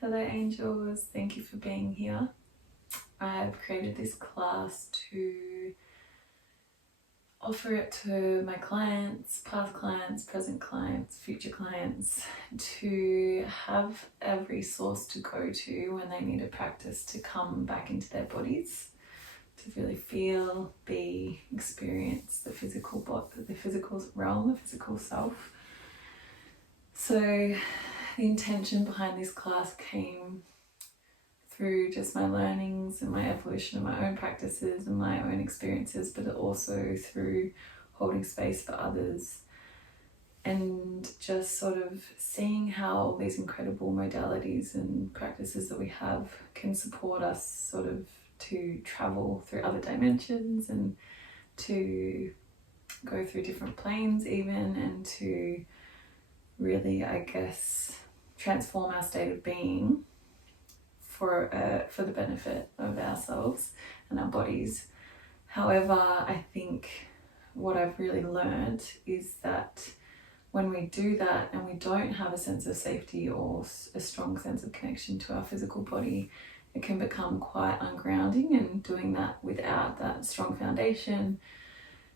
Hello angels, thank you for being here. I've created this class to offer it to my clients, past clients, present clients, future clients, to have a resource to go to when they need a practice to come back into their bodies, to really feel, be, experience the physical realm, the physical self. So the intention behind this class came through just my learnings and my evolution of my own practices and my own experiences, but also through holding space for others and just sort of seeing how these incredible modalities and practices that we have can support us sort of to travel through other dimensions and to go through different planes even, and to really, I guess, transform our state of being for the benefit of ourselves and our bodies. However, I think what I've really learned is that when we do that and we don't have a sense of safety or a strong sense of connection to our physical body, it can become quite ungrounding, and doing that without that strong foundation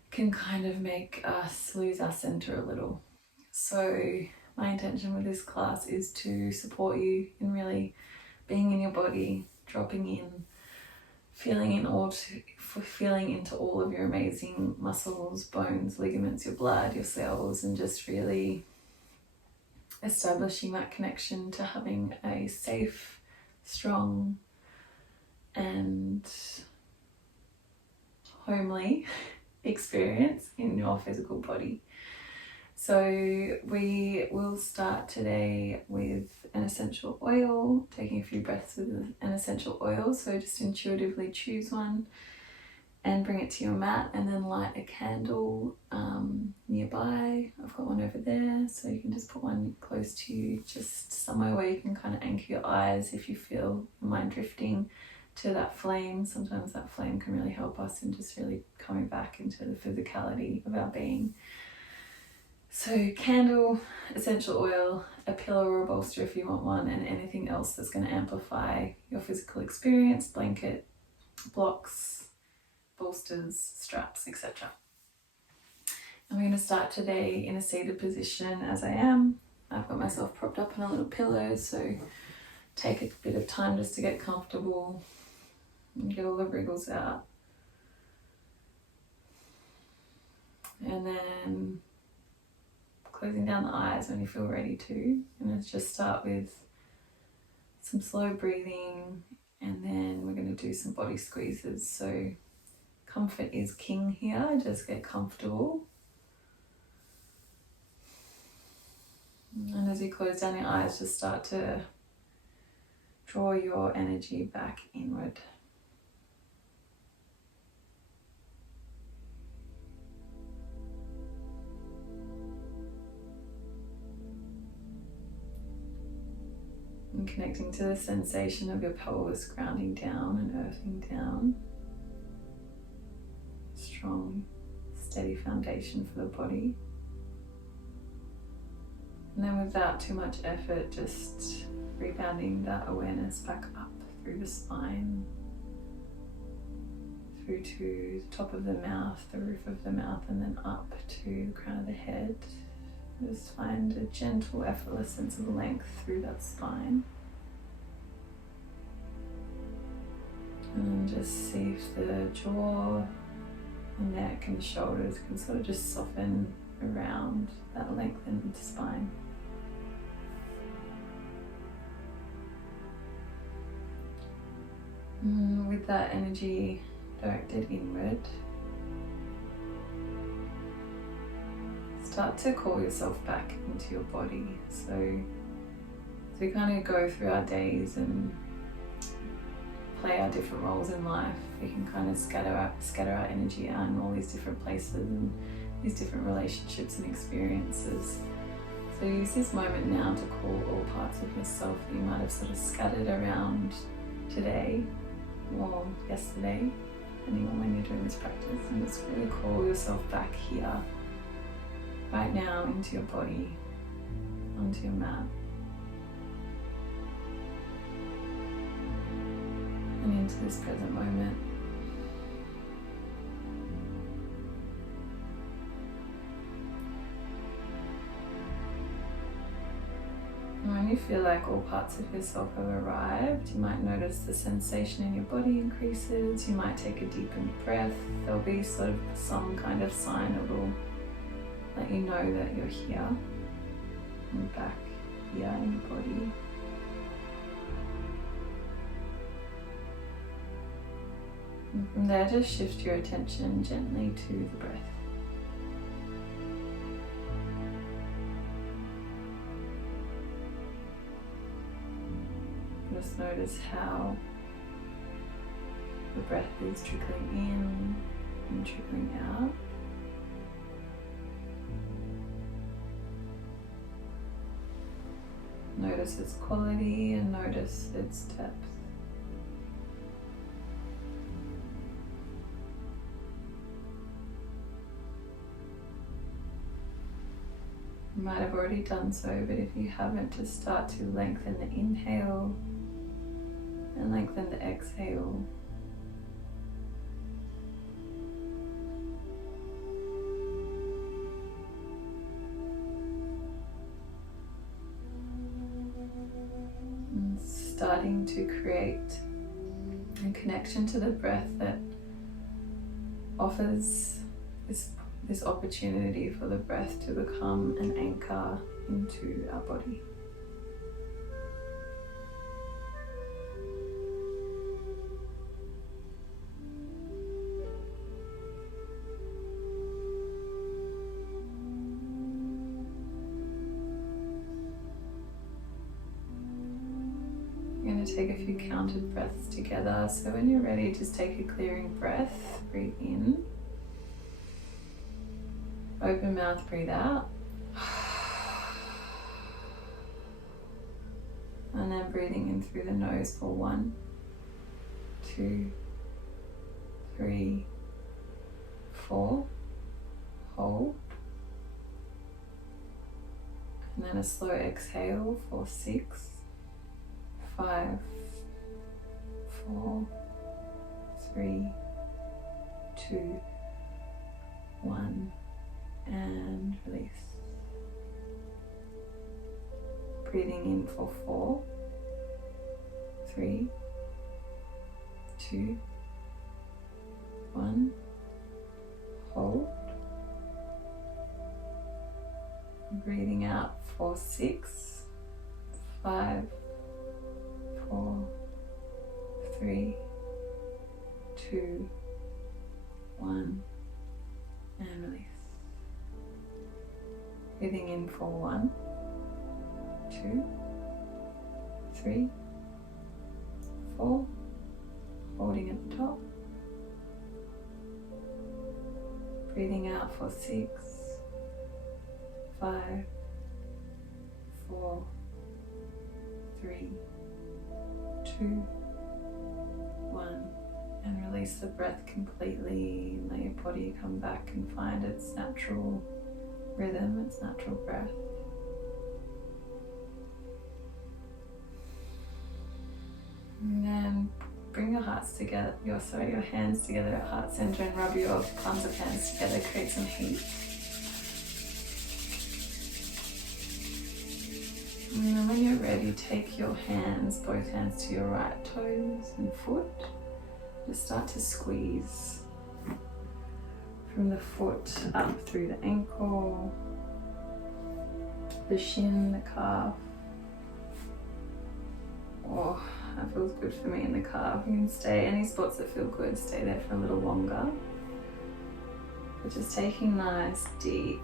can kind of make us lose our center a little. So my intention with this class is to support you in really being in your body, dropping in, feeling into all of your amazing muscles, bones, ligaments, your blood, your cells, and just really establishing that connection to having a safe, strong, and homely experience in your physical body. So we will start today with an essential oil, taking a few breaths with an essential oil. So just intuitively choose one and bring it to your mat, and then light a candle nearby. I've got one over there, so you can just put one close to you, just somewhere where you can kind of anchor your eyes if you feel your mind drifting to that flame. Sometimes that flame can really help us in just really coming back into the physicality of our being. So candle, essential oil, a pillow or a bolster if you want one, and anything else that's going to amplify your physical experience, blanket, blocks, bolsters, straps, etc. And we're going to start today in a seated position as I am. I've got myself propped up on a little pillow, so take a bit of time just to get comfortable and get all the wriggles out. And then closing down the eyes when you feel ready to. And let's just start with some slow breathing, and then we're going to do some body squeezes. So comfort is king here, just get comfortable. And as you close down your eyes, just start to draw your energy back inward. And connecting to the sensation of your pelvis grounding down and earthing down. Strong, steady foundation for the body. And then without too much effort, just rebounding that awareness back up through the spine, through to the top of the mouth, the roof of the mouth, and then up to the crown of the head. Just find a gentle, effortless sense of length through that spine. And then just see if the jaw and neck and shoulders can sort of just soften around that lengthened spine. With that energy directed inward, start to call yourself back into your body. So as we kind of go through our days and play our different roles in life, we can kind of scatter our energy out in all these different places and these different relationships and experiences. So use this moment now to call all parts of yourself that you might have sort of scattered around today or yesterday, depending on when you're doing this practice, and just really call yourself back here, right now, into your body, onto your mat. into this present moment. And when you feel like all parts of yourself have arrived, you might notice the sensation in your body increases. You might take a deeper breath. There'll be sort of some kind of sign that will let you know that you're here and back here in your body. And from there, just shift your attention gently to the breath. Just notice how the breath is trickling in and trickling out. Notice its quality and notice its depth. You might have already done so, but if you haven't, just start to lengthen the inhale and lengthen the exhale. And starting to create a connection to the breath that offers this opportunity for the breath to become an anchor into our body. Take a few counted breaths together. So when you're ready, just take a clearing breath. Breathe in. Open mouth, breathe out. And then breathing in through the nose for 1, 2, 3, 4. Hold. And then a slow exhale for 6, 5, 4, 3, 2, 1, and release. Breathing in for 4, 3, 2, 1. Hold. Breathing out for 6, 5, 4, 3, 2, 1, and release. Breathing in for 1, 2, 3, 4, holding at the top. Breathing out for 6, 5, 4, 3, 2, 1, and release the breath completely. Let your body come back and find its natural rhythm, its natural breath. And then bring your hands together at heart center and rub your palms of hands together. Create some heat. And then when you're ready, take your hands, both hands to your right toes and foot. Just start to squeeze from the foot up through the ankle, the shin, the calf. Oh, that feels good for me in the calf. You can stay, any spots that feel good, stay there for a little longer. But just taking nice, deep,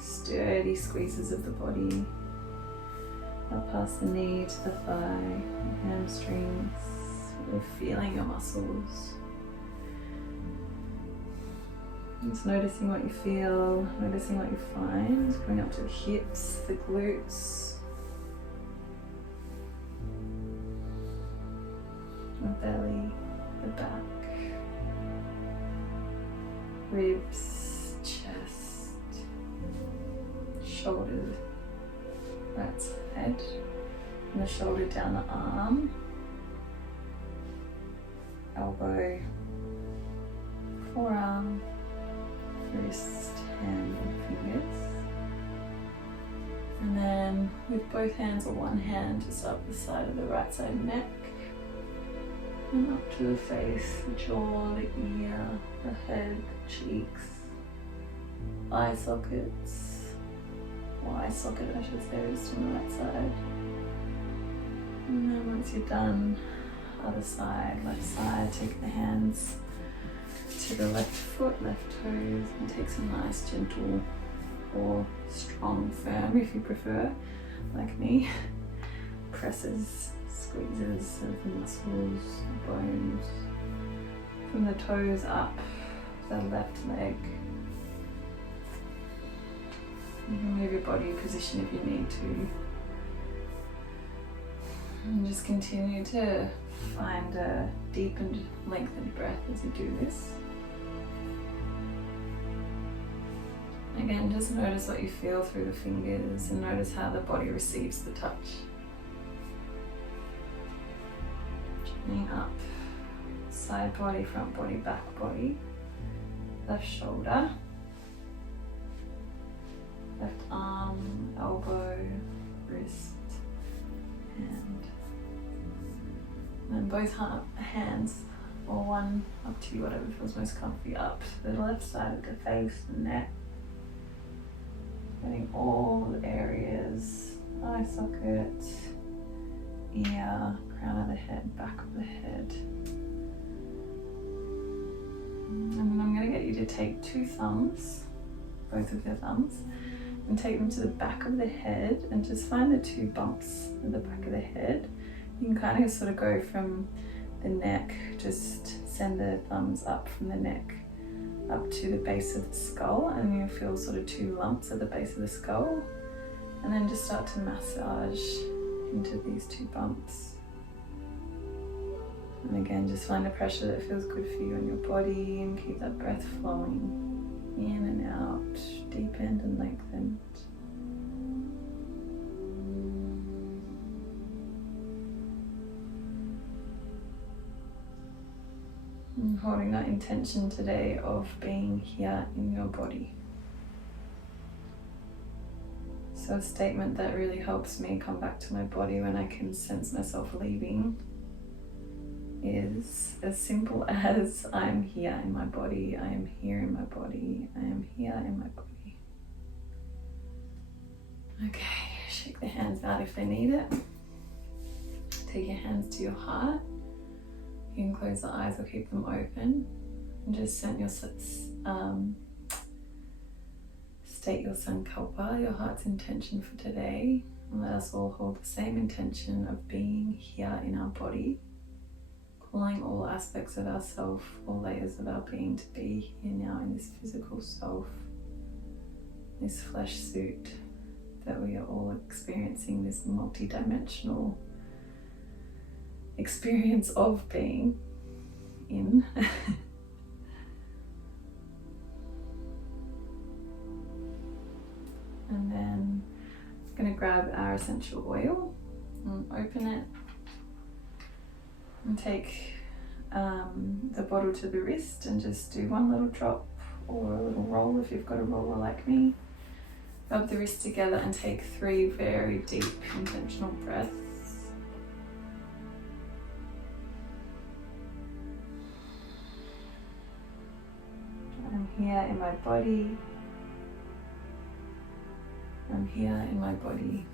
sturdy squeezes of the body. Up past the knee to the thigh, the hamstrings, really feeling your muscles. Just noticing what you feel, noticing what you find, going up to the hips, the glutes, the belly, the back, ribs, chest, shoulders, right side, and the shoulder down the arm, elbow, forearm, wrist, hand and fingers. And then with both hands or one hand, just up the side of the right side neck and up to the face, the jaw, the ear, the head, the cheeks, eye sockets, or eye socket I should say, just on the right side. And then once you're done, other side, left side, take the hands to the left foot, left toes, and take some nice gentle or strong, firm if you prefer, like me, presses, squeezes of the muscles, the bones, from the toes up the left leg. You can move your body position if you need to. And just continue to find a deep and lengthened breath as you do this. Again, just notice what you feel through the fingers and notice how the body receives the touch. Turning up, side body, front body, back body, left shoulder, left arm, elbow, wrist, hand. And then both hands, or one, up to you, whatever feels most comfy, up to the left side of the face and neck. Getting all the areas, eye socket, ear, crown of the head, back of the head. And then I'm going to get you to take two thumbs, both of your thumbs, and take them to the back of the head and just find the two bumps at the back of the head. You can kind of sort of go from the neck, just send the thumbs up from the neck up to the base of the skull, and you'll feel sort of two lumps at the base of the skull, and then just start to massage into these two bumps. And again, just find a pressure that feels good for you in your body and keep that breath flowing in and out, deepened and lengthened. And holding that intention today of being here in your body. So a statement that really helps me come back to my body when I can sense myself leaving is as simple as I am here in my body, I am here in my body, I am here in my body. Okay, shake the hands out if they need it. Take your hands to your heart. You can close the eyes or keep them open, and just state your sankalpa, your heart's intention for today, and let us all hold the same intention of being here in our body, calling all aspects of ourself, all layers of our being to be here now in this physical self, this flesh suit that we are all experiencing, this multi-dimensional experience of being in. And then I'm going to grab our essential oil and open it and take the bottle to the wrist and just do one little drop or a little roll if you've got a roller like me. Rub the wrist together and take 3 very deep intentional breaths. I'm here in my body. I'm here in my body.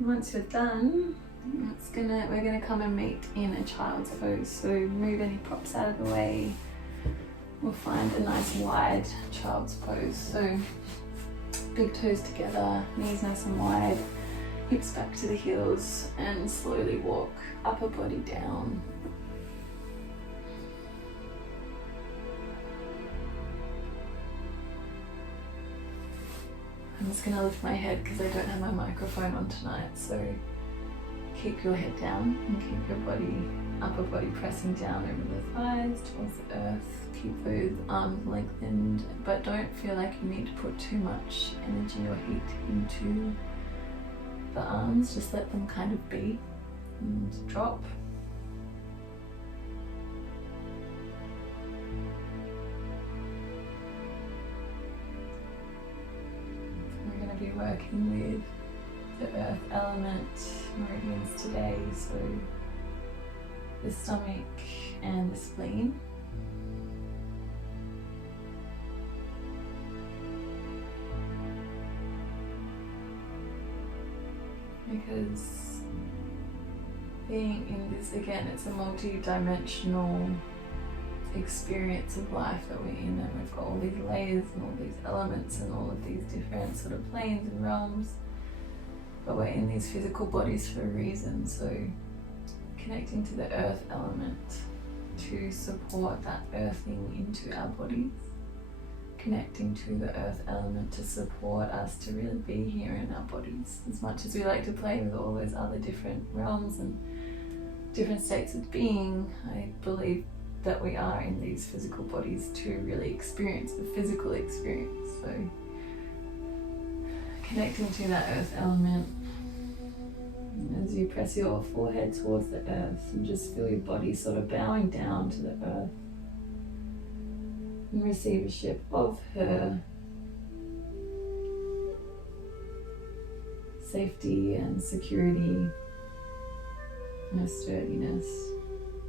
Once you're done, we're gonna come and meet in a child's pose. So move any props out of the way. We'll find a nice wide child's pose. So big toes together, knees nice and wide, hips back to the heels, and slowly walk upper body down. I'm just going to lift my head because I don't have my microphone on tonight, so keep your head down and keep your body upper body pressing down over the thighs towards the earth. Keep those arms lengthened, but don't feel like you need to put too much energy or heat into the arms. Just let them kind of be and drop. We're going to be working with the earth element meridians today, so the stomach and the spleen. Because being in this, again, it's a multi-dimensional experience of life that we're in, and we've got all these layers and all these elements and all of these different sort of planes and realms, but we're in these physical bodies for a reason. So connecting to the earth element to support that earthing into our bodies, connecting to the earth element to support us to really be here in our bodies. As much as we like to play with all those other different realms and different states of being, I believe that we are in these physical bodies to really experience the physical experience. So connecting to that earth element as you press your forehead towards the earth, and just feel your body sort of bowing down to the earth in receivership of her safety and security, and her sturdiness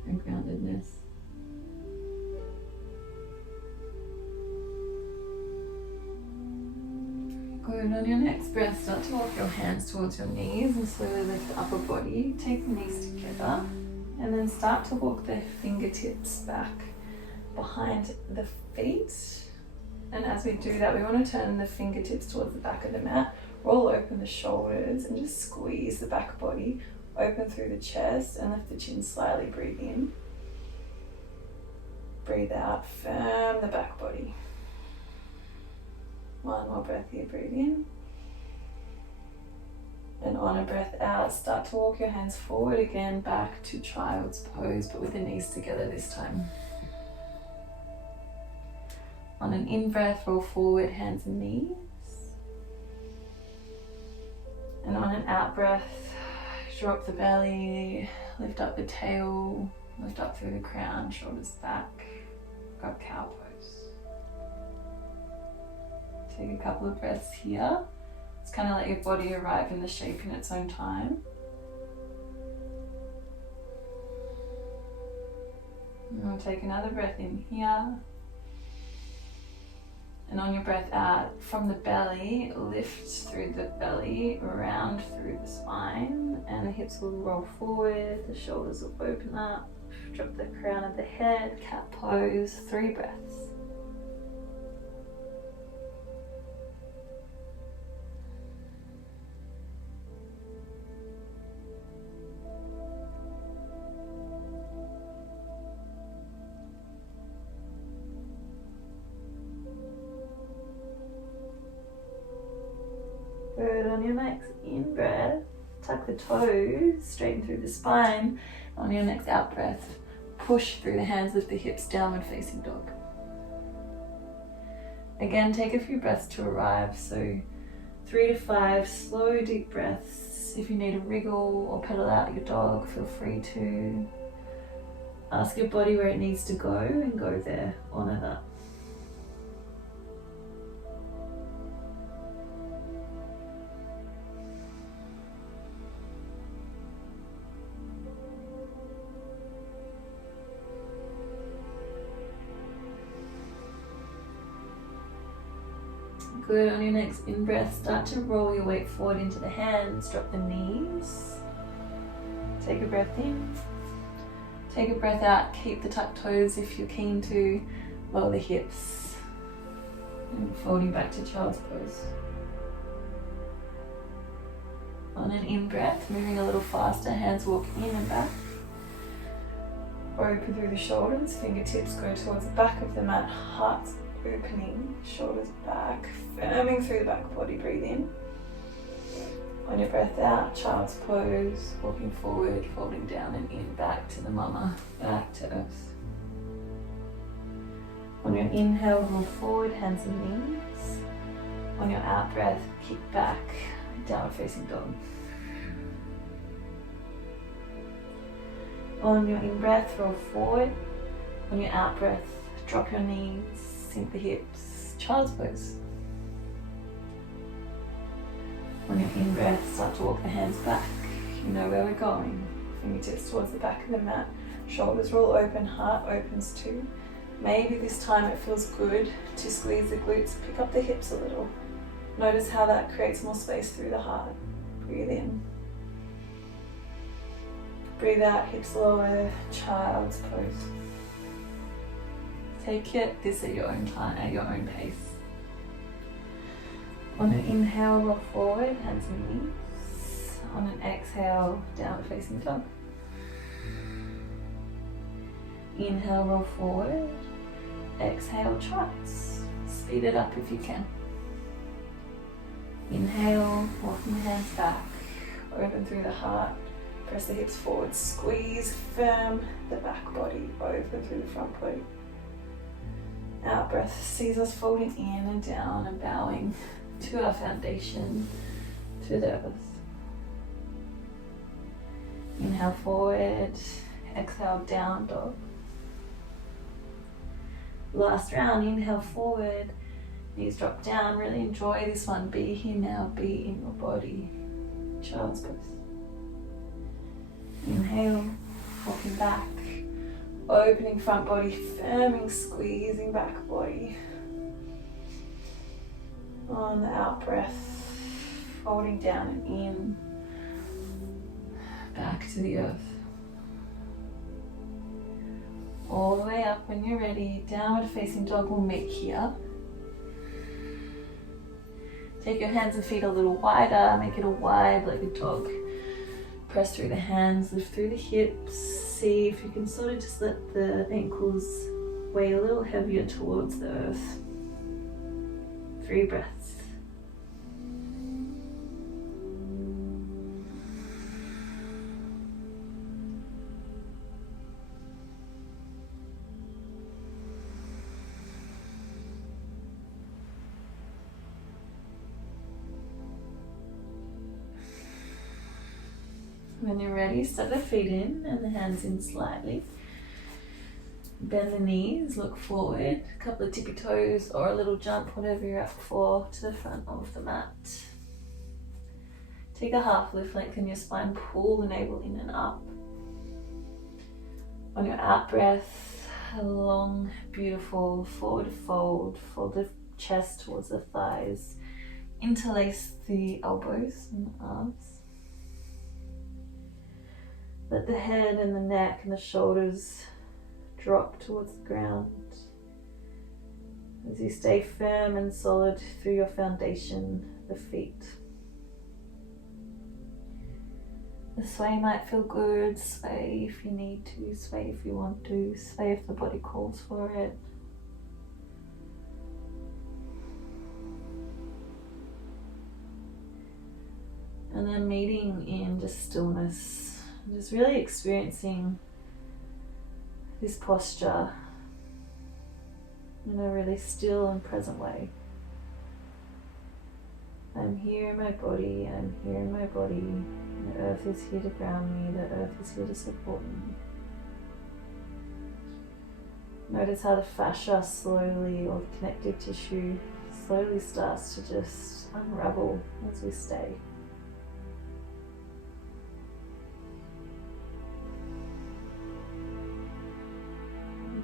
and groundedness. Good. On your next breath, start to walk your hands towards your knees and slowly lift the upper body. Take the knees together and then start to walk the fingertips back behind the feet. And as we do that, we want to turn the fingertips towards the back of the mat, roll open the shoulders and just squeeze the back body open through the chest and lift the chin slightly. Breathe in, breathe out, firm the back body. One more breath here, breathe in. And on a breath out, start to walk your hands forward again, back to child's pose, but with the knees together this time. On an in-breath, roll forward, hands and knees. And on an out-breath, drop the belly, lift up the tail, lift up through the crown, shoulders back, got cow pose. Take a couple of breaths here. Just kind of let your body arrive in the shape in its own time. And we'll take another breath in here. And on your breath out, from the belly, lift through the belly, round through the spine, and the hips will roll forward, the shoulders will open up, drop the crown of the head, cat pose, 3 breaths. Good. On your next in-breath, tuck the toes, straighten through the spine. On your next out-breath, push through the hands, lift the hips, downward facing dog. Again, take a few breaths to arrive, so 3 to 5 slow, deep breaths. If you need to wriggle or pedal out your dog, feel free to ask your body where it needs to go and go there, honor that. Good. On your next in-breath, start to roll your weight forward into the hands, drop the knees. Take a breath in. Take a breath out, keep the tucked toes if you're keen to. Lower the hips. And folding back to child's pose. On an in-breath, moving a little faster, hands walk in and back. Open through the shoulders, fingertips go towards the back of the mat, heart opening, shoulders back, firming through the back body, breathe in. On your breath out, child's pose, walking forward, folding down and in, back to the mama, back to earth. On your inhale, roll forward, hands and knees. On your out breath, kick back, downward facing dog. On your in breath, roll forward. On your out breath, drop your knees, sink the hips, child's pose. On your in breath, start to walk the hands back. You know where we're going. Fingertips towards the back of the mat. Shoulders roll open, heart opens too. Maybe this time it feels good to squeeze the glutes, pick up the hips a little. Notice how that creates more space through the heart. Breathe in. Breathe out, hips lower, child's pose. Take this at your own time, at your own pace. On an inhale, roll forward, hands and knees. On an exhale, downward facing dog. Inhale, roll forward. Exhale, trites. Speed it up if you can. Inhale, walking the hands back. Open through the heart. Press the hips forward. Squeeze firm the back body. Open through the front body. Out breath sees us folding in and down and bowing to our foundation, to the earth. Inhale forward, exhale down dog. Last round, inhale forward, knees drop down. Really enjoy this one. Be here now, be in your body. Child's pose. Inhale, walking back, opening front body, firming, squeezing back body. On the out breath, folding down and in, back to the earth. All the way up when you're ready. Downward facing dog will meet here. Take your hands and feet a little wider, make it a wide-legged dog. Press through the hands, lift through the hips. See if you can sort of just let the ankles weigh a little heavier towards the earth. 3 breaths. When you're ready, step the feet in and the hands in slightly. Bend the knees, look forward, a couple of tippy toes or a little jump, whatever you're up for, to the front of the mat. Take a half lift, lengthen your spine, pull the navel in and up. On your out breath, a long, beautiful forward fold, fold the chest towards the thighs, interlace the elbows and the arms. Let the head and the neck and the shoulders drop towards the ground as you stay firm and solid through your foundation, the feet. The sway might feel good. Sway if you need to, sway if you want to, sway if the body calls for it. And then meeting in just stillness. Just really experiencing this posture in a really still and present way. I'm here in my body, I'm here in my body. The earth is here to ground me, the earth is here to support me. Notice how the fascia slowly, or connective tissue, slowly starts to just unravel as we stay.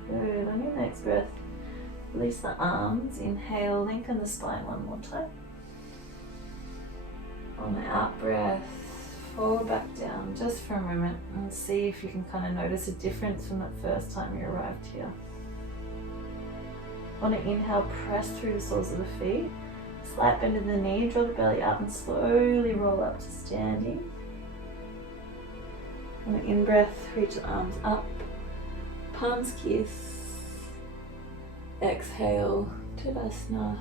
Good. On your next breath, release the arms. Inhale, lengthen the spine one more time. On the out breath, forward back down just for a moment and see if you can kind of notice a difference from that first time you arrived here. On an inhale, press through the soles of the feet. Slight bend in the knee, draw the belly up and slowly roll up to standing. On an in-breath, reach the arms up. Palms kiss. Exhale, Tadasana.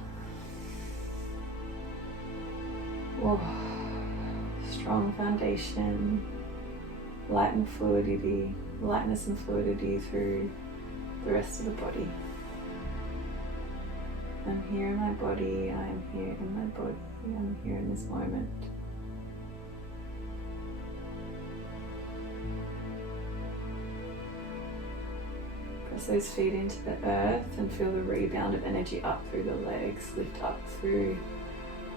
Whoa. strong foundation, lightness and fluidity through the rest of the body. I'm here in my body, I'm here in my body, I'm here in this moment. Press those feet into the earth and feel the rebound of energy up through the legs, lift up through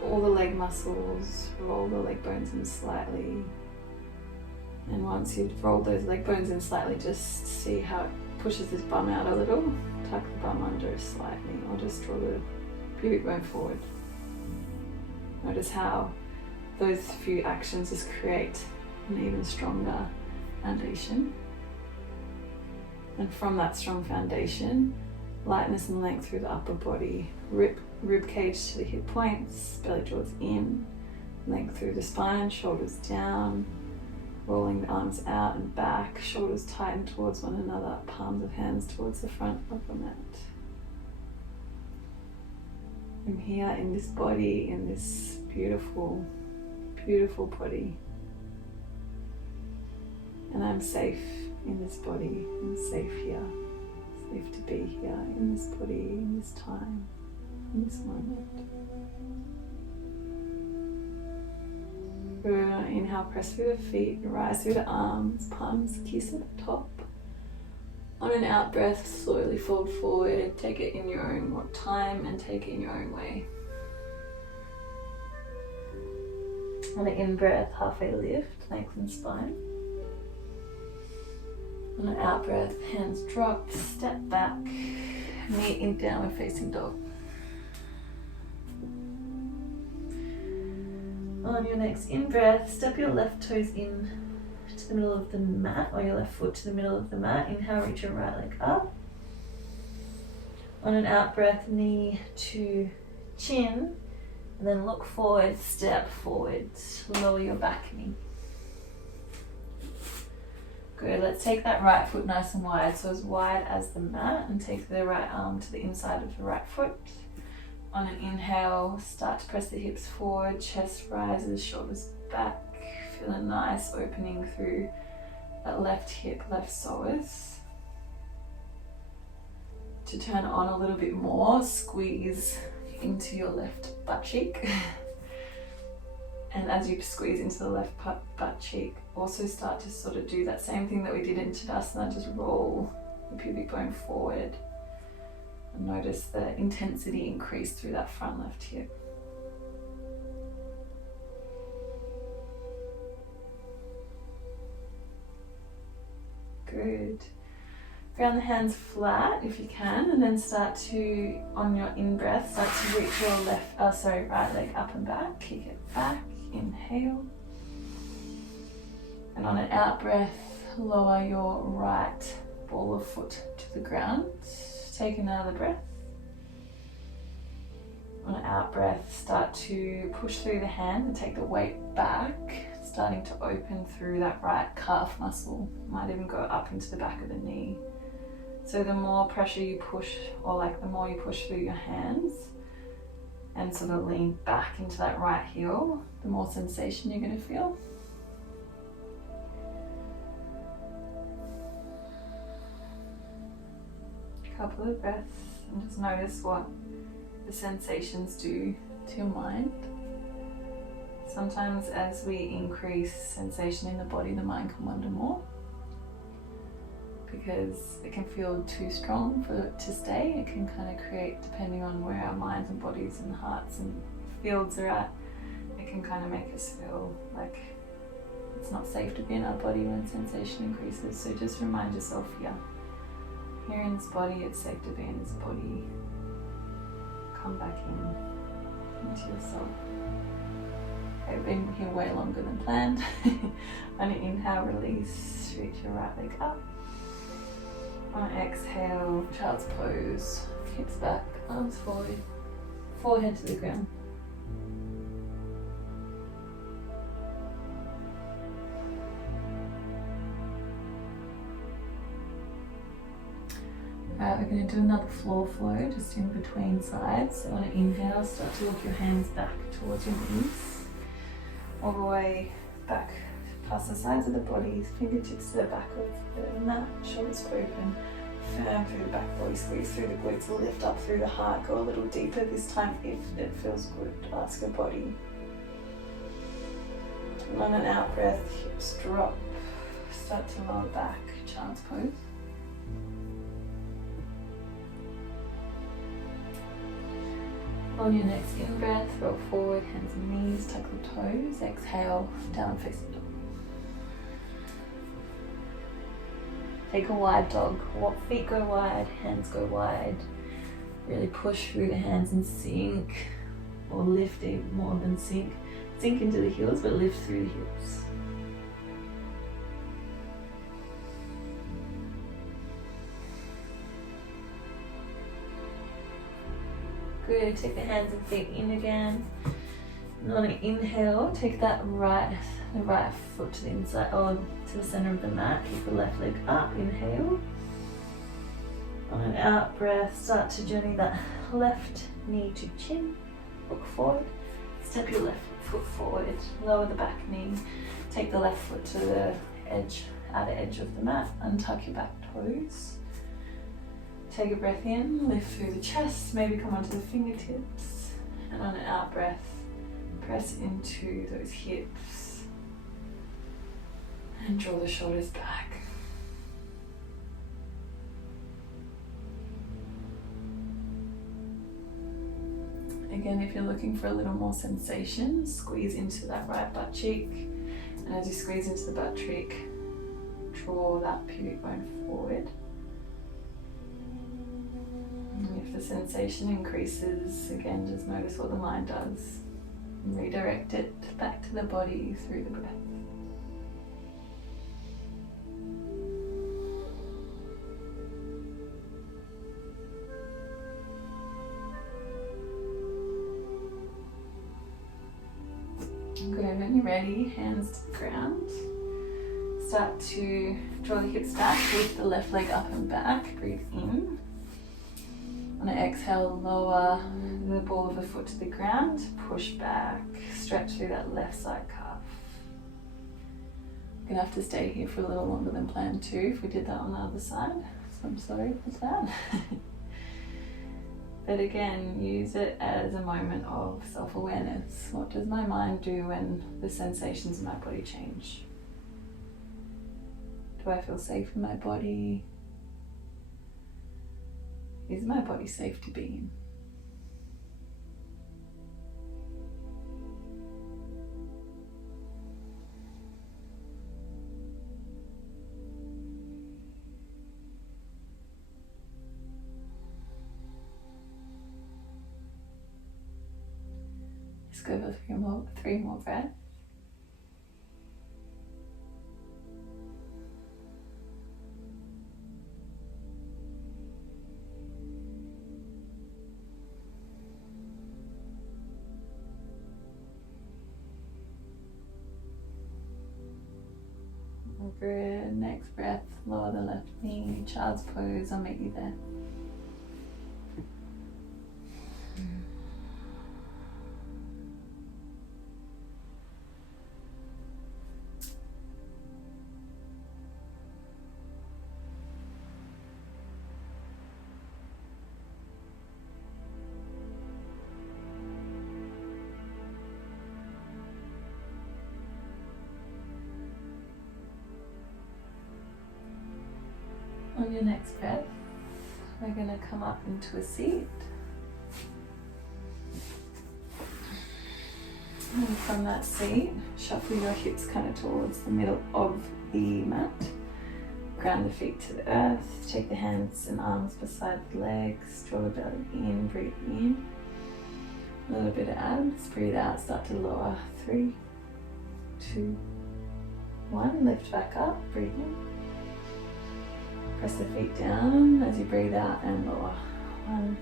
all the leg muscles, roll the leg bones in slightly. And once you've rolled those leg bones in slightly, just see how it pushes this bum out a little. Tuck the bum under slightly, or just draw the pubic bone forward. Notice how those few actions just create an even stronger foundation. And from that strong foundation, lightness and length through the upper body, rib cage to the hip points, belly draws in, length through the spine, shoulders down, rolling the arms out and back, shoulders tighten towards one another, palms of hands towards the front of the mat. I'm here in this body, in this beautiful, beautiful body. And I'm safe in this body. I'm safe here. Safe to be here in this body, in this time, in this moment. Good. Inhale, press through the feet, rise through the arms, palms kiss at the top. On an out breath, slowly fold forward, take it in your own time and take it in your own way. On an in breath, halfway lift, lengthen spine. On an out breath, hands drop, step back, knee in downward facing dog. On your next in breath, step your left toes in to the middle of the mat, or your left foot to the middle of the mat. Inhale, reach your right leg up. On an out breath, knee to chin, and then look forward, step forward, lower your back knee. Good, let's take that right foot nice and wide, so as wide as the mat, and take the right arm to the inside of the right foot. On an inhale, start to press the hips forward, chest rises, shoulders back. Feel a nice opening through that left hip, left psoas. To turn on a little bit more, squeeze into your left butt cheek. And as you squeeze into the left butt cheek, also start to sort of do that same thing that we did in Tadasana, just roll the pubic bone forward. And notice the intensity increase through that front left hip. Good. Ground the hands flat if you can, and then start to, on your in-breath, start to reach your right leg up and back. Kick it back, inhale. And on an out-breath, lower your right ball of foot to the ground. Take another breath. On an out-breath, start to push through the hand and take the weight back, starting to open through that right calf muscle. Might even go up into the back of the knee. So the more pressure you push, or like the more you push through your hands and sort of lean back into that right heel, the more sensation you're going to feel. Couple of breaths, and just notice what the sensations do to your mind. Sometimes as we increase sensation in the body, the mind can wander more, because it can feel too strong for it to stay. It can kind of create, depending on where our minds and bodies and hearts and fields are at, it can kind of make us feel like it's not safe to be in our body when sensation increases. So just remind yourself, here in this body, it's safe to be in this body. Come back into yourself. I've been here way longer than planned. On an inhale, release, reach your right leg up. On an exhale, child's pose, hips back, arms forward, forehead to the ground. Alright, we're going to do another floor flow just in between sides. So on an inhale, start to walk your hands back towards your knees, all the way back past the sides of the body, fingertips to the back of the mat, shoulders open, firm through the back body, squeeze through the glutes, lift up through the heart, go a little deeper this time if it feels good. Ask your body. And on an out breath, hips drop, start to lower back, child's pose. On your next in breath, roll forward, hands and knees, tuck the toes, exhale, down facing dog. Take a wide dog. Feet go wide, hands go wide. Really push through the hands and sink, or lift even more than sink. Sink into the heels, but lift through the hips. Good, take the hands and feet in again. And on an inhale, take the right foot to the inside, or to the center of the mat. Keep the left leg up, inhale. On an out breath, start to journey that left knee to chin, look forward. Step your left foot forward, lower the back knee. Take the left foot to the outer edge of the mat, untuck your back toes. Take a breath in, lift through the chest, maybe come onto the fingertips. And on an out breath, press into those hips. And draw the shoulders back. Again, if you're looking for a little more sensation, squeeze into that right butt cheek. And as you squeeze into the butt cheek, draw that pubic bone forward. And if the sensation increases, again, just notice what the mind does. And redirect it back to the body through the breath. Good, when you're ready, hands to the ground. Start to draw the hips back, lift the left leg up and back, breathe in. On an exhale, lower the ball of the foot to the ground, push back, stretch through that left side calf. We're gonna have to stay here for a little longer than planned too if we did that on the other side, so I'm sorry for that. But again, use it as a moment of self-awareness. What does my mind do when the sensations in my body change? Do I feel safe in my body? Is my body safe to be in? Let's go for three more breaths. Good. Next breath, lower the left knee, child's pose. I'll meet you there. On your next breath, we're going to come up into a seat. And from that seat, shuffle your hips kind of towards the middle of the mat. Ground the feet to the earth. Take the hands and arms beside the legs. Draw the belly in, breathe in. A little bit of abs, breathe out, start to lower. 3, 2, 1. Lift back up, breathe in. Press the feet down as you breathe out and lower. 1,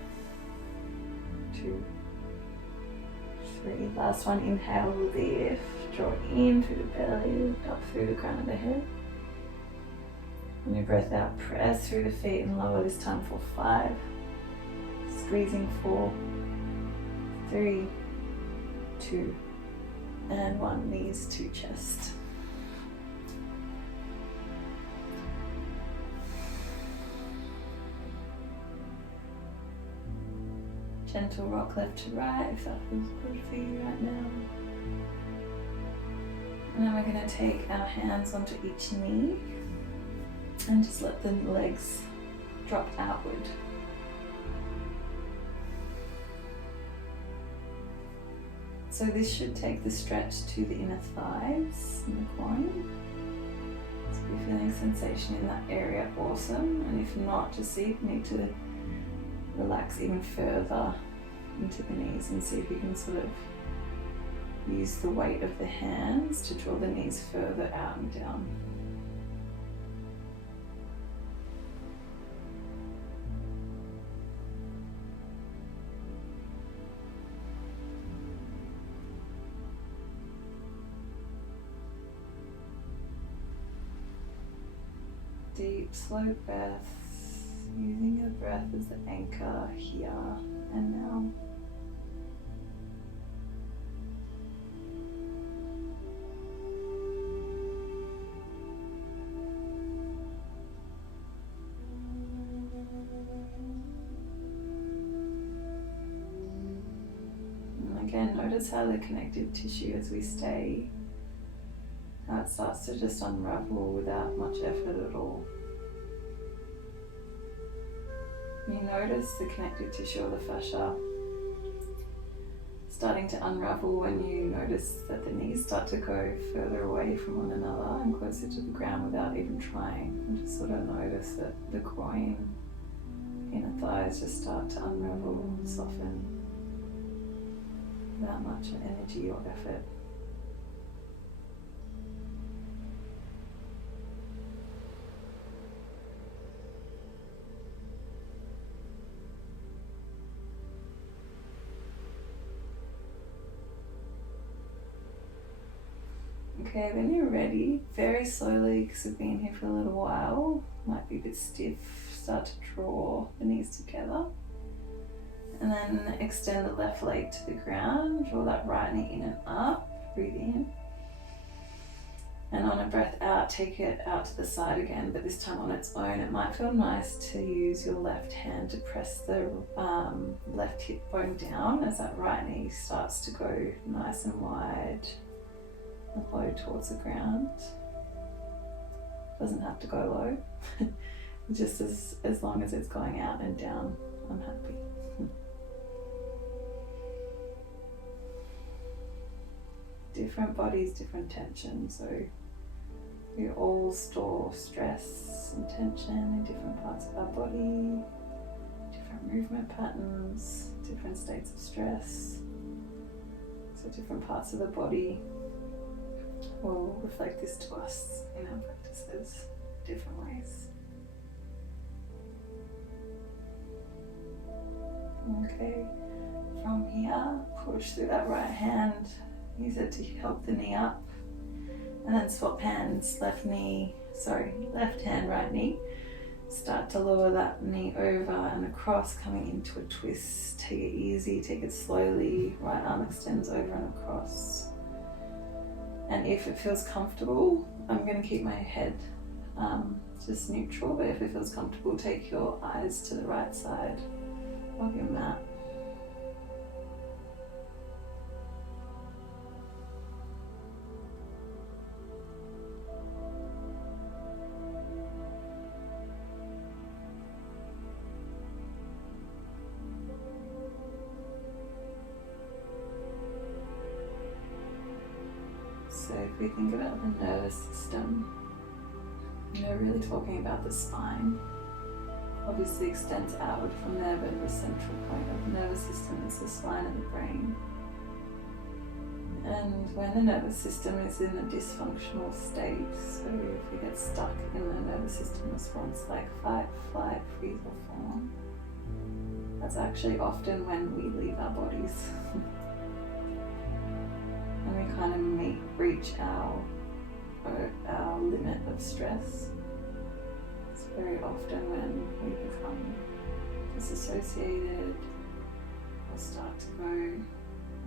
2, 3. Last one, inhale, lift. Draw in through the belly, up through the crown of the head. On your breath out, press through the feet and lower this time for 5. Squeezing 4, 3, 2, and 1 knees to chest. Gentle rock left to right if that feels good for you right now. And then we're going to take our hands onto each knee and just let the legs drop outward. So this should take the stretch to the inner thighs and the groin. So if you're feeling sensation in that area, awesome. And if not, just see if you need to relax even further into the knees and see if you can sort of use the weight of the hands to draw the knees further out and down. Deep, slow breaths, using your breath as the anchor here and now. And again, notice how the connective tissue as we stay, how it starts to just unravel without much effort at all. You notice the connective tissue or the fascia starting to unravel when you notice that the knees start to go further away from one another and closer to the ground without even trying. And just sort of notice that the groin, inner thighs just start to unravel and soften without much energy or effort. Okay, when you're ready, very slowly, because we've been here for a little while, might be a bit stiff, start to draw the knees together. And then extend the left leg to the ground, draw that right knee in and up, breathe in. And on a breath out, take it out to the side again, but this time on its own. It might feel nice to use your left hand to press the left hip bone down as that right knee starts to go nice and wide. And low towards the ground. Doesn't have to go low. Just as long as it's going out and down, I'm happy. Different bodies, different tension. So we all store stress and tension in different parts of our body, different movement patterns, different states of stress. So different parts of the body will reflect this to us in our practices different ways. Okay, from here, push through that right hand, use it to help the knee up, and then swap hands, left hand, right knee. Start to lower that knee over and across, coming into a twist. Take it easy, take it slowly, right arm extends over and across. And if it feels comfortable, I'm going to keep my head just neutral, but if it feels comfortable, take your eyes to the right side of your mat. So if we think about the nervous system, really talking about the spine, obviously extends outward from there, but the central point of the nervous system is the spine and the brain. And when the nervous system is in a dysfunctional state, so if we get stuck in the nervous system response like fight, flight, freeze or fawn, that's actually often when we leave our bodies. And we kind of reach our limit of stress. It's very often when we become disassociated or start to go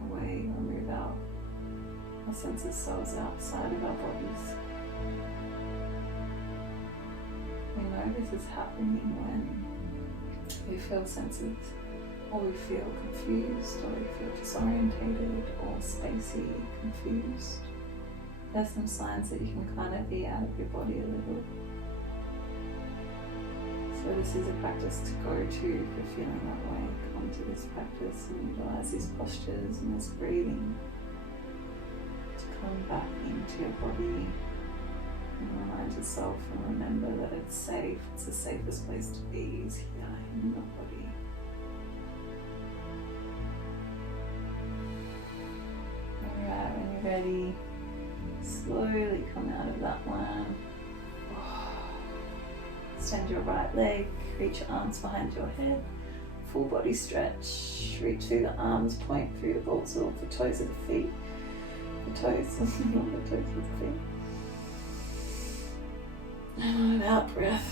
away or move our Our sense of selves outside of our bodies. We know this is happening when we feel senses, or we feel confused, or we feel disorientated, or spacey, confused. There's some signs that you can kind of be out of your body a little. So this is a practice to go to if you're feeling that way. Come to this practice and utilize these postures and this breathing to come back into your body and remind yourself and remember that it's safe. It's the safest place to be is here in your body. Alright, when you're ready, slowly come out of that one. Extend your right leg, reach your arms behind your head, full body stretch, reach through the arms, point through your balls off the toes of the feet, the toes, not the toes of the feet. And out breath,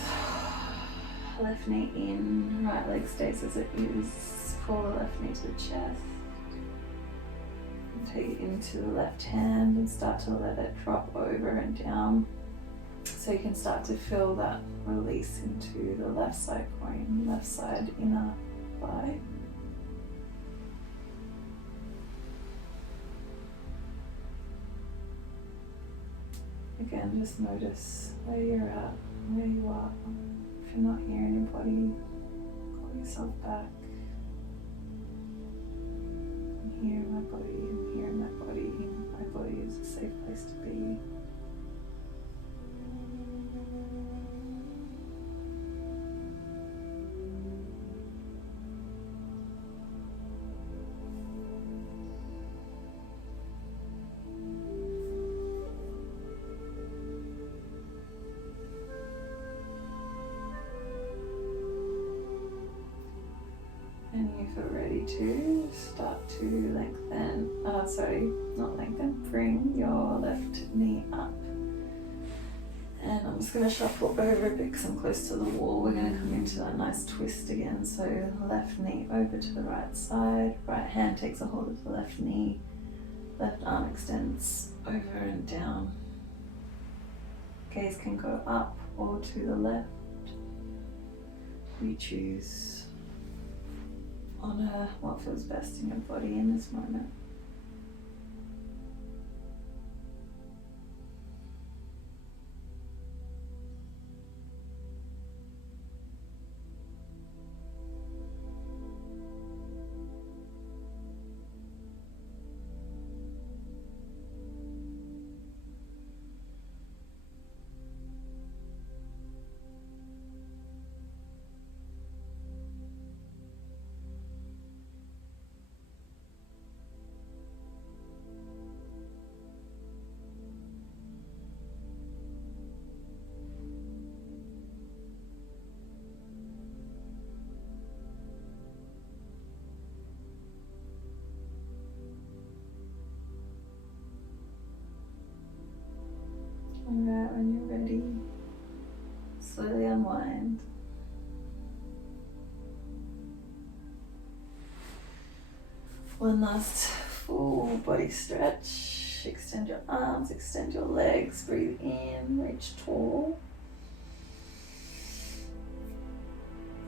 left knee in, right leg stays as it is, pull the left knee to the chest, take it into the left hand and start to let it drop over and down. So you can start to feel that release into the left side groin, left side inner thigh. Again, just notice where you're at, where you are. If you're not here in your body, call yourself back. I'm here in my body, I'm here in my body. My body is a safe place to be. And if you're ready to start to lengthen, bring your left knee up. And I'm just going to shuffle over a bit because I'm close to the wall. We're going to come into that nice twist again. So left knee over to the right side, right hand takes a hold of the left knee, left arm extends over and down. Gaze can go up or to the left. You choose. Honor what feels best in your body in this moment. Alright, when you're ready, slowly unwind. One last full body stretch. Extend your arms, extend your legs, breathe in, reach tall.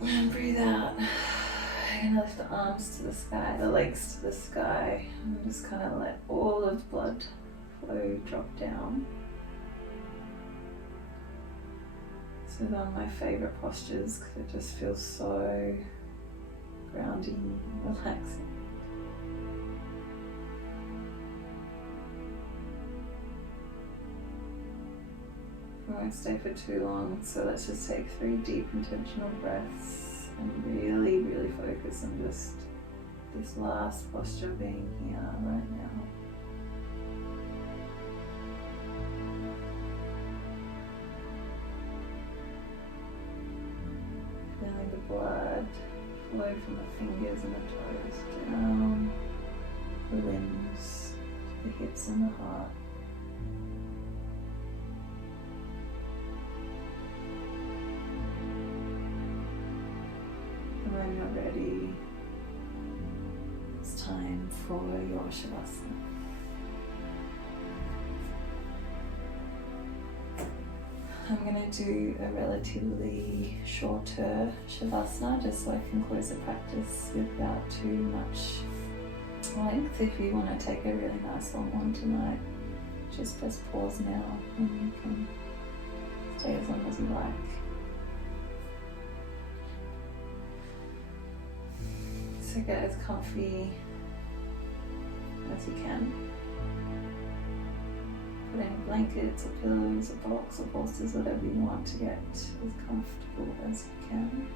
And breathe out. You're gonna lift the arms to the sky, the legs to the sky, and just kind of let all of blood flow drop down. This is one of my favourite postures because it just feels so grounding, relaxing. We won't stay for too long, so let's just take 3 deep intentional breaths and really, really focus on just this last posture being here right now. Feeling the blood flow from the fingers and the toes down the limbs, the hips and the heart. And when you're ready, it's time for your Shavasana. I'm going to do a relatively shorter Shavasana just so I can close the practice without too much length. If you want to take a really nice long one tonight, just press pause now and you can stay as long as you like. So get as comfy as you can. Put any blankets or pillows or blocks or bolsters, whatever you want to get as comfortable as you can.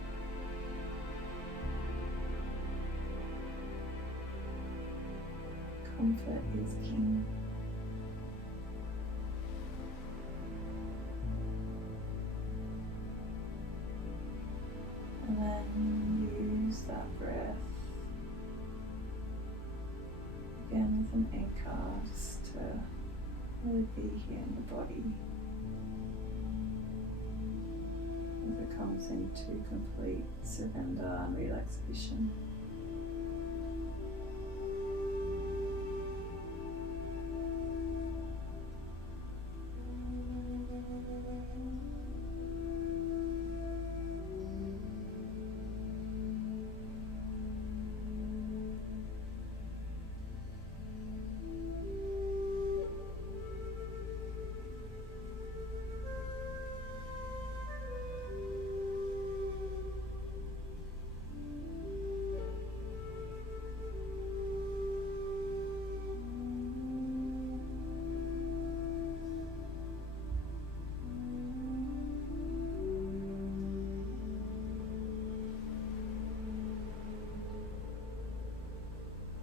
Comfort is king. And then use that breath again as an anchor just to really be here in the body as it comes into complete surrender and relaxation.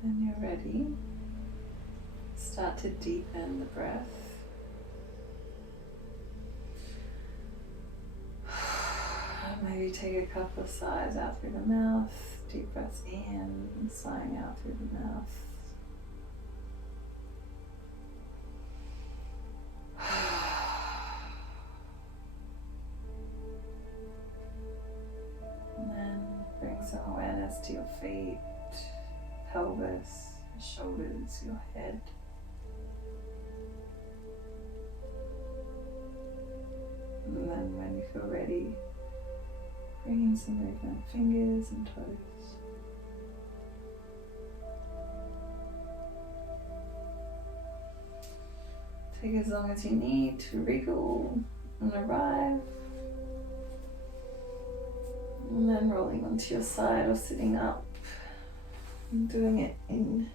When you're ready, start to deepen the breath. Maybe take a couple of sighs out through the mouth, deep breaths in, and sighing out through the mouth. And then bring some awareness to your feet, pelvis, shoulders, your head. And then when you feel ready, bring in some movement, fingers and toes. Take as long as you need to wriggle and arrive. And then rolling onto your side or sitting up. And doing it in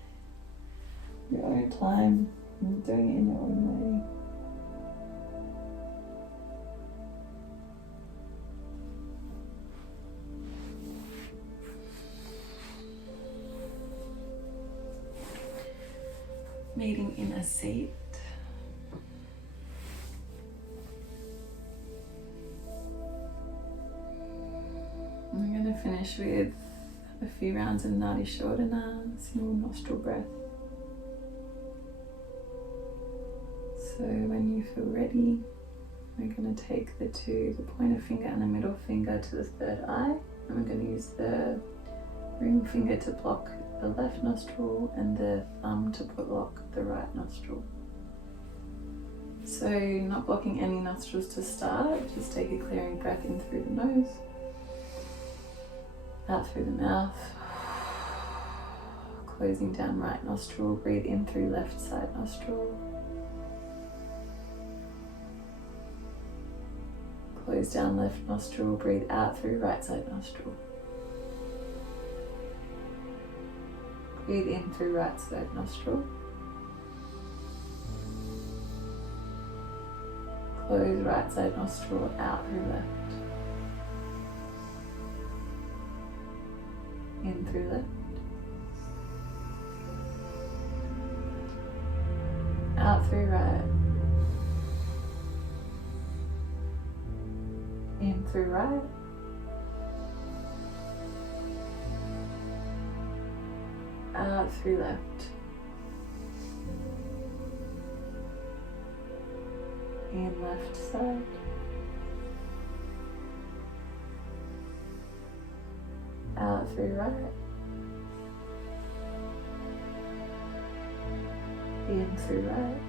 your own time and doing it in your own way. Meeting in a seat. I'm going to finish with a few rounds of Nadi Shodhana, single nostril breath. So when you feel ready, we're going to take the pointer finger and the middle finger to the third eye, and we're going to use the ring finger to block the left nostril and the thumb to block the right nostril. So not blocking any nostrils to start, just take a clearing breath in through the nose, out through the mouth, closing down right nostril, breathe in through left side nostril, close down left nostril, breathe out through right side nostril. Breathe in through right side nostril. Close right side nostril, out through left. In through left. Out through right. In through right. Out through left. In left side. Out through right. In through right.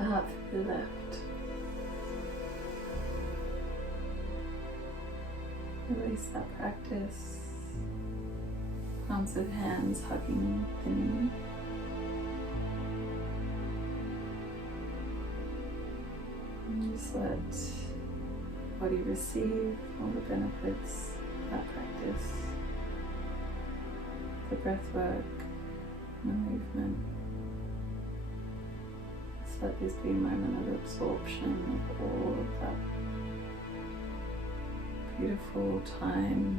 out through the left. Release that practice. Palms of hands hugging the knee. And just let body receive all the benefits of that practice. The breath work, the movement. Just let this be a moment of absorption of all of that beautiful time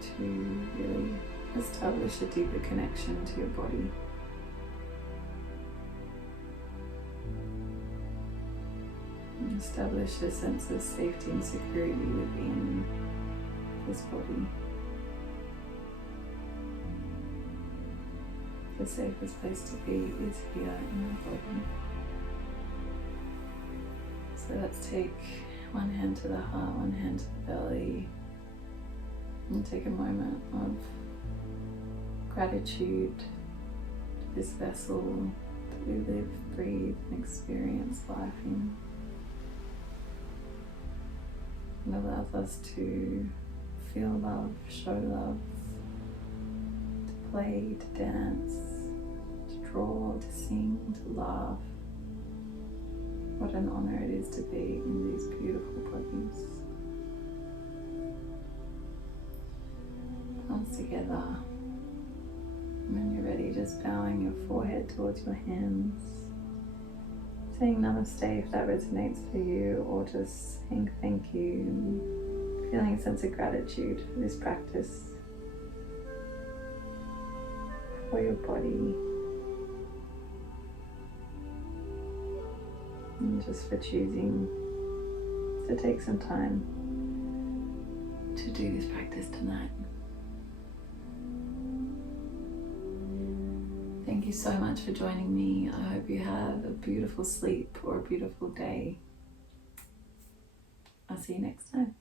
to really establish a deeper connection to your body. And establish a sense of safety and security within this body. The safest place to be is here in your body. So let's take one hand to the heart, one hand to the belly, and take a moment of gratitude to this vessel that we live, breathe, and experience life in. It allows us to feel love, show love, to play, to dance, to draw, to sing, to laugh. What an honor it is to be in these beautiful bodies. Palms together. And when you're ready, just bowing your forehead towards your hands. Saying namaste if that resonates for you, or just saying thank you. Feeling a sense of gratitude for this practice, for your body. And just for choosing to take some time to do this practice tonight. Thank you so much for joining me. I hope you have a beautiful sleep or a beautiful day. I'll see you next time.